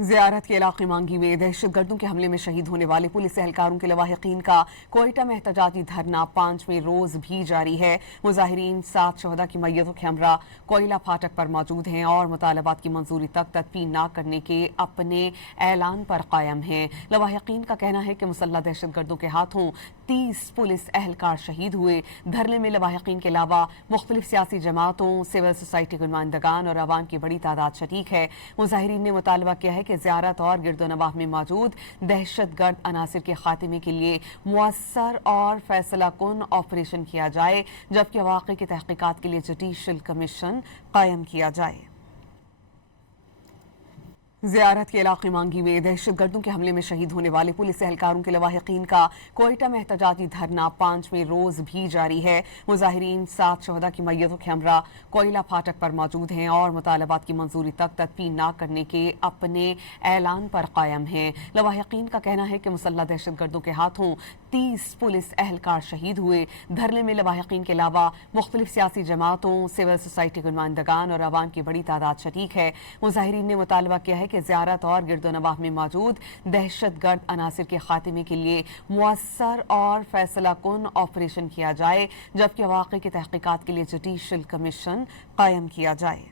زیارت کے علاقے مانگی میں دہشت گردوں کے حملے میں شہید ہونے والے پولیس اہلکاروں کے لواحقین کا کوئٹہ میں احتجاجی دھرنا 5ویں روز بھی جاری ہے۔ مظاہرین 7 شہداء کی میتوں کے ہمراہ کوئلہ پھاٹک پر موجود ہیں اور مطالبات کی منظوری تک تدفین نہ کرنے کے اپنے اعلان پر قائم ہیں۔ لواحقین کا کہنا ہے کہ مسلح دہشت گردوں کے ہاتھوں 30 پولیس اہلکار شہید ہوئے۔ دھرنے میں لواحقین کے علاوہ مختلف سیاسی جماعتوں، سول سوسائٹی کے نمائندگان اور عوام کی بڑی تعداد شریک ہے۔ مظاہرین نے مطالبہ کیا ہے کہ زیارت اور گرد و نواح میں موجود دہشت گرد عناصر کے خاتمے کے لیے مؤثر اور فیصلہ کن آپریشن کیا جائے، جبکہ واقعے کی تحقیقات کے لیے جوڈیشل کمیشن قائم کیا جائے۔ زیارت کے علاقے مانگی میں دہشت گردوں کے حملے میں شہید ہونے والے پولیس اہلکاروں کے لواحقین کا کوئٹہ میں احتجاجی دھرنا 5ویں روز بھی جاری ہے۔ مظاہرین 7 شہداء کی میتوں کے ہمراہ کوئلہ پھاٹک پر موجود ہیں اور مطالبات کی منظوری تک تدفین نہ کرنے کے اپنے اعلان پر قائم ہیں۔ لواحقین کا کہنا ہے کہ مسلح دہشت گردوں کے ہاتھوں 30 پولیس اہلکار شہید ہوئے۔ دھرنے میں لواحقین کے علاوہ مختلف سیاسی جماعتوں، سول سوسائٹی کے نمائندگان اور عوام کی بڑی تعداد شریک ہے۔ مظاہرین نے مطالبہ کیا ہے کہ زیارت اور گرد و نواح میں موجود دہشت گرد عناصر کے خاتمے کے لیے مؤثر اور فیصلہ کن آپریشن کیا جائے، جبکہ واقعے کی تحقیقات کے لیے جوڈیشل کمیشن قائم کیا جائے۔